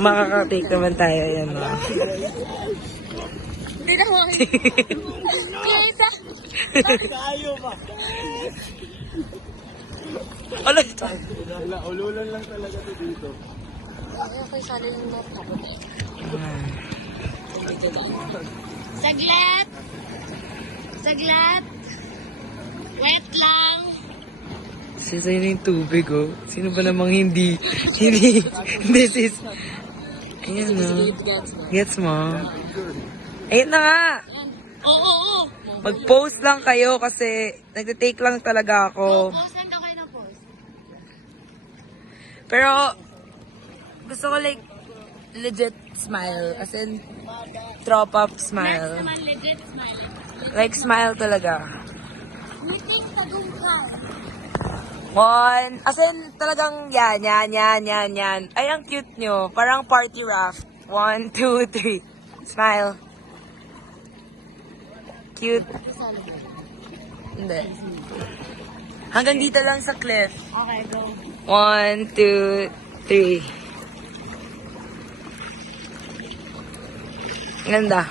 Makaka-take naman tayo. Ayan o. Hindi na ako. Kita. Kayo ba? Ano ito? Ululan lang talaga ito dito. Okay, sali lang na ako. Saglit. Saglit. Wait lang. Sisay na yung tubig, oh. Sino ba namang hindi? Hindi. Hindi, sis. Ayan, oh. Gets mo? Ayun na nga. Oo. Mag-post lang kayo kasi nagtitake lang talaga ako. Pause lang daw kayo ng pause. Pero, gusto ko like, legit smile. As in, tropa smile. Naman legit smile. Like, smile talaga. Mutik tagungkal. One. As in, talagang yan. Ay, ang cute nyo. Parang party raft. 1, 2, 3. Smile. Cute. Hindi. Hanggang dito lang sa cliff. Okay, go. 1, 2, 3. Ganda.